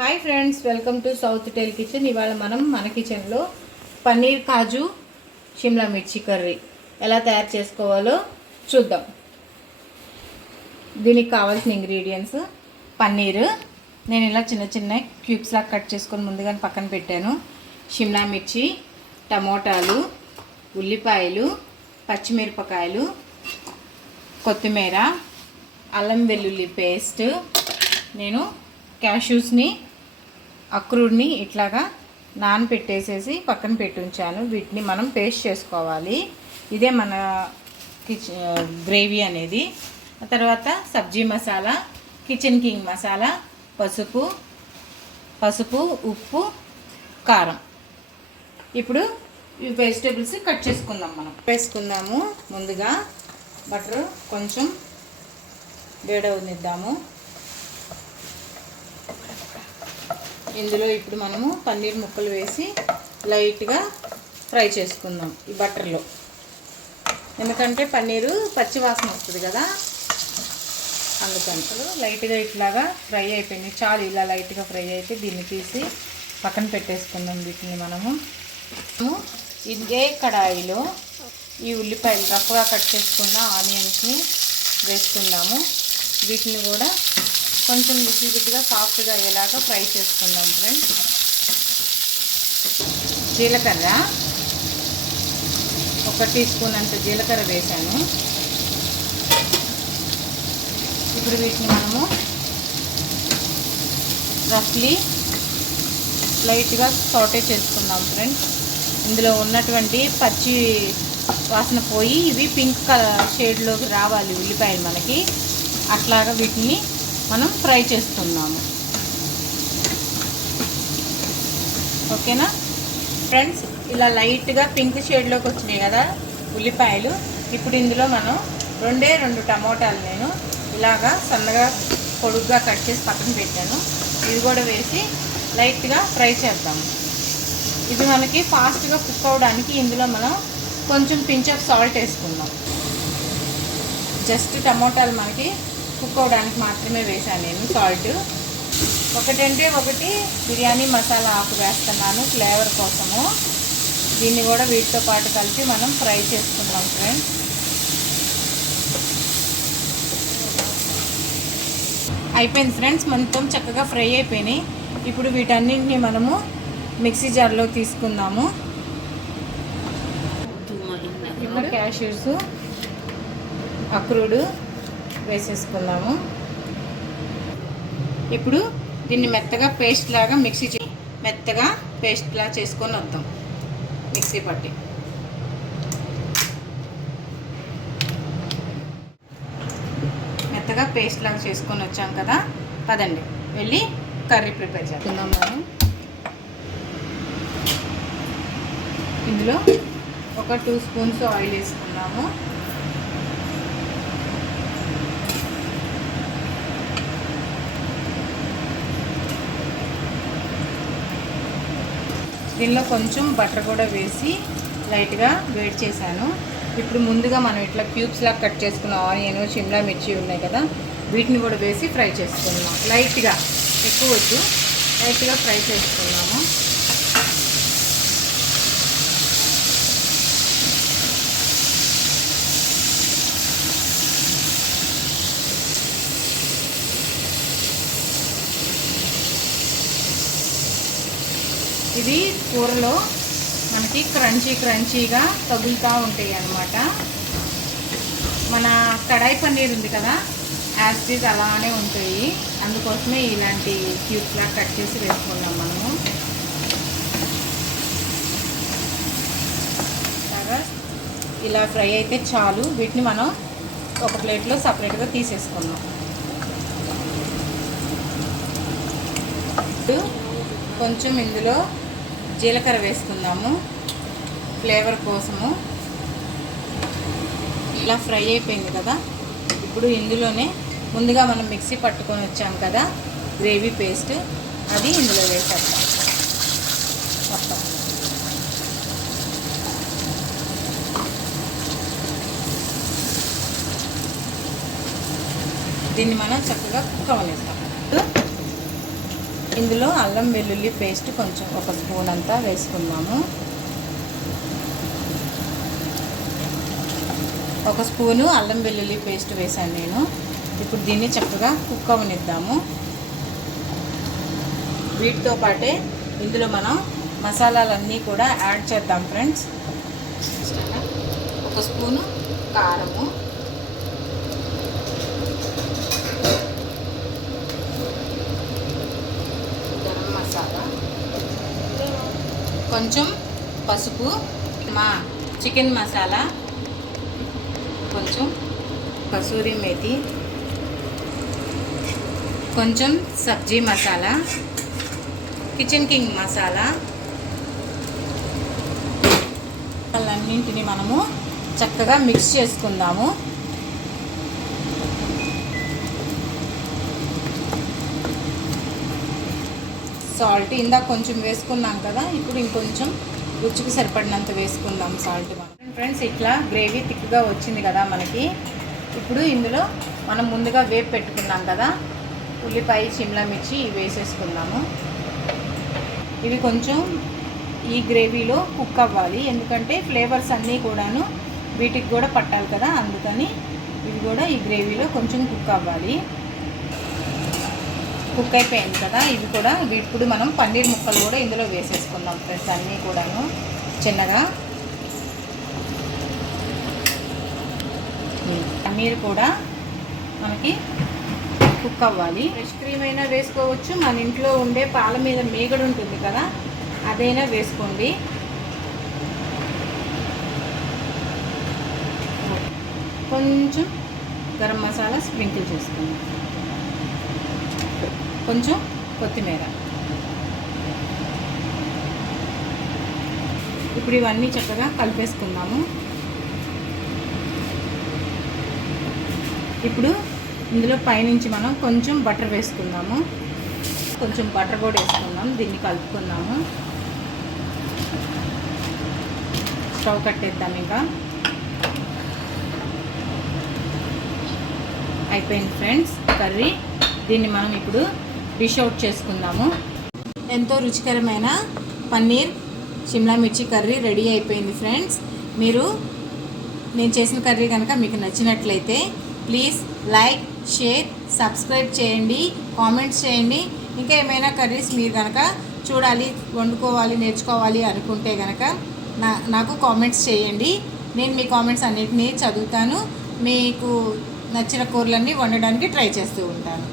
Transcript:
Hi friends, welcome to south tell kitchen. ఇవాళ మనం మన కిచెన్లో పన్నీర్ కాజు షిమ్లా మిర్చి కర్రీ ఎలా తయారు చేసుకోవాలో చూద్దాం. దీనికి కావాల్సిన ఇంగ్రీడియంట్స్: పన్నీరు నేను ఇలా చిన్న చిన్న క్యూబ్స్లా కట్ చేసుకొని ముందుగానే పక్కన పెట్టాను. షిమ్లా మిర్చి, టమోటాలు, ఉల్లిపాయలు, పచ్చిమిరపకాయలు, కొత్తిమీర, అల్లం వెల్లుల్లి పేస్ట్, నేను క్యాష్యూస్ని అక్రూడ్ని ఇట్లాగా నానబెట్టేసేసి పక్కన పెట్టి ఉంచాను. వీటిని మనం పేస్ట్ చేసుకోవాలి. ఇదే మన గ్రేవీ అనేది. ఆ తర్వాత సబ్జీ మసాలా, కిచెన్ కింగ్ మసాలా, పసుపు, ఉప్పు, కారం. ఇప్పుడు ఈ వెజిటేబుల్స్ కట్ చేసుకుందాం. మనం వేసుకుందాము. ముందుగా బటర్ కొంచెం వేడవనిద్దాము. ఇందులో ఇప్పుడు మనము పన్నీర్ ముక్కలు వేసి లైట్గా ఫ్రై చేసుకుందాం ఈ బటర్లో. ఎందుకంటే పన్నీరు పచ్చి వాసన వస్తుంది కదా, అందుకని లైట్గా ఇట్లాగా ఫ్రై అయిపోయింది. చాలు, ఇలా లైట్గా ఫ్రై అయితే దీన్ని తీసి పక్కన పెట్టేసుకుందాం. వీటిని మనము ఇదే కడాయిలో ఈ ఉల్లిపాయలు రఫ్గా కట్ చేసుకున్న ఆనియన్స్ని వేసుకుందాము. వీటిని కూడా కొంచెం లిటిల్ బిట్గా సాఫ్ట్గా అయ్యేలాగా ఫ్రై చేసుకుందాం ఫ్రెండ్స్. జీలకర్ర 1 టీ స్పూన్ అంత జీలకర్ర వేసాను. ఇప్పుడు వీటిని మనము రఫ్లీ లైట్గా సాటే చేసుకుందాం ఫ్రెండ్స్. ఇందులో ఉన్నటువంటి పచ్చి వాసన పోయి ఇవి పింక్ కలర్ షేడ్లోకి రావాలి ఉల్లిపాయలు మనకి. అట్లాగా వీటిని మనం ఫ్రై చేస్తున్నాము. ఓకేనా ఫ్రెండ్స్? ఇలా లైట్గా పింక్ షేడ్లోకి వచ్చినాయి కదా ఉల్లిపాయలు. ఇప్పుడు ఇందులో మనం 2 టమోటాలు నేను ఇలాగా సన్నగా పొడుగ్గా కట్ చేసి పక్కన పెట్టాను. ఇది కూడా వేసి లైట్గా ఫ్రై చేద్దాము. ఇది మనకి ఫాస్ట్గా కుక్ అవ్వడానికి ఇందులో మనం కొంచెం పించ్ ఆఫ్ సాల్ట్ వేసుకుందాం. జస్ట్ టమోటాలు మనకి కుక్ అవ్వడానికి మాత్రమే వేసాను నేను సాల్ట్. ఒకటి బిర్యానీ మసాలా ఆకు వేస్తున్నాను ఫ్లేవర్ కోసము. దీన్ని కూడా వీటితో పాటు కలిపి మనం ఫ్రై చేసుకుందాం ఫ్రెండ్స్. అయిపోయింది ఫ్రెండ్స్, మొత్తం చక్కగా ఫ్రై అయిపోయినాయి. ఇప్పుడు వీటన్నింటినీ మనము మిక్సీ జార్లో తీసుకుందాము. ఇప్పుడు క్యాష్యూస్, అక్రూడు వేసేసుకుందాము. ఇప్పుడు దీన్ని మెత్తగా పేస్ట్ లాగా మెత్తగా పేస్ట్ లాగా చేసుకొని వద్దాం మిక్సీ పట్టి. మెత్తగా పేస్ట్ లాగా చేసుకొని వచ్చాం కదా, పదండి వెళ్ళి కర్రీ ప్రిపేర్ చేసుకుందాం. మనం ఇందులో 2 స్పూన్స్ ఆయిల్ వేసుకున్నాము. దీనిలో కొంచెం బటర్ కూడా వేసి లైట్గా వేడి చేశాను. ఇప్పుడు ముందుగా మనం ఇట్లా క్యూబ్స్లా కట్ చేసుకున్న ఆనియన్, షిమ్లా మిర్చి ఉన్నాయి కదా, వీటిని కూడా వేసి ఫ్రై చేసుకున్నాం. లైట్గా, ఎక్కువ వద్దు, లైట్గా ఫ్రై చేసుకున్నాము. ఇవి కూరలో మనకి క్రంచీగా తగులుతూ ఉంటాయి అన్నమాట. మన కడాయి పన్నీర్ ఉంది కదా, యాస్టీజ్ అలానే ఉంటాయి. అందుకోసమే ఇలాంటి క్యూబ్స్లా కట్ చేసి వేసుకున్నాం మనము. ఇలా ఫ్రై అయితే చాలు. వీటిని మనం ఒక ప్లేట్లో సపరేట్గా తీసేసుకున్నాం. కొంచెం ఇందులో జీలకర్ర వేసుకుందాము ఫ్లేవర్ కోసము. ఇలా ఫ్రై అయిపోయింది కదా, ఇప్పుడు ఇందులోనే ముందుగా మనం మిక్సీ పట్టుకొని వచ్చాం కదా గ్రేవీ పేస్ట్, అది ఇందులో వేసేద్దాం మొత్తం. దీన్ని మనం చక్కగా కుక్ అవనిస్తాం. ఇందులో అల్లం వెల్లుల్లి పేస్ట్ కొంచెం 1 స్పూన్ అంతా వేసుకుందాము. 1 స్పూను అల్లం వెల్లుల్లి పేస్ట్ వేసాను నేను. ఇప్పుడు దీన్ని చక్కగా కుక్ అవనిద్దాము. వీటితో పాటే ఇందులో మనం మసాలాలన్నీ కూడా యాడ్ చేద్దాం ఫ్రెండ్స్. 1 స్పూను కారము, గరం మసాలా, కొంచెం పసుపు, చికెన్ మసాలా, కొంచెం కసూరి మేతి, కొంచెం సబ్జీ మసాలా, కిచెన్ కింగ్ మసాలా, అన్నింటినీ మనము చక్కగా మిక్స్ చేసుకుందాము. సాల్ట్ ఇందాక కొంచెం వేసుకున్నాం కదా, ఇప్పుడు ఇంకొంచెం రుచికి సరిపడినంత వేసుకుందాం సాల్ట్. ఫ్రెండ్స్ ఇట్లా గ్రేవీ థిక్గా వచ్చింది కదా మనకి. ఇప్పుడు ఇందులో మనం ముందుగా వేపు పెట్టుకున్నాం కదా ఉల్లిపాయ, షిమ్లా మిర్చి ఇవి వేసేసుకుందాము. ఇవి కొంచెం ఈ గ్రేవీలో కుక్ అవ్వాలి, ఎందుకంటే ఫ్లేవర్స్ అన్నీ కూడాను వీటికి కూడా పట్టాలి కదా, అందుకని ఇవి కూడా ఈ గ్రేవీలో కొంచెం కుక్ అవ్వాలి. కుక్ అయిపోయింది కదా, ఇవి కూడా ఇప్పుడు మనం పన్నీర్ ముక్కలు కూడా ఇందులో వేసేసుకుందాం ఫ్రెండ్స్. అన్నీ కూడాను చిన్నగా. పన్నీర్ కూడా మనకి కుక్ అవ్వాలి. ఫ్రెష్ క్రీమ్ అయినా వేసుకోవచ్చు, మన ఇంట్లో ఉండే పాల మీద మీగడ ఉంటుంది కదా అదైనా వేసుకోండి. కొంచెం గరం మసాలా స్ప్రింకిల్ చేసుకోండి, కొంచెం కొత్తిమీర. ఇప్పుడు ఇవన్నీ చక్కగా కలిపేసుకుందాము. ఇప్పుడు ఇందులో పైనుంచి మనం కొంచెం బటర్ వేసుకుందాము. కొంచెం బటర్ కూడా వేసుకుందాం. దీన్ని కలుపుకుందాము. స్టవ్ కట్టేద్దాం. ఇంకా అయిపోయింది ఫ్రెండ్స్ కర్రీ. దీన్ని మనం ఇప్పుడు డిష్ అవుట్ చేసుకుందాము. ఎంతో రుచికరమైన పన్నీర్ షిమ్లా మిర్చి కర్రీ రెడీ అయిపోయింది ఫ్రెండ్స్. నేను చేసిన కర్రీ కనుక మీకు నచ్చినట్లయితే ప్లీజ్ లైక్, షేర్, సబ్స్క్రైబ్ చేయండి, కామెంట్స్ చేయండి. ఇంకా ఏమైనా కర్రీస్ మీరు కనుక చూడాలి, వండుకోవాలి, నేర్చుకోవాలి అనుకుంటే కనుక నాకు కామెంట్స్ చేయండి. నేను మీ కామెంట్స్ అన్నిటినీ చదువుతాను. మీకు నచ్చిన కూరలన్నీ వండడానికి ట్రై చేస్తూ ఉంటాను.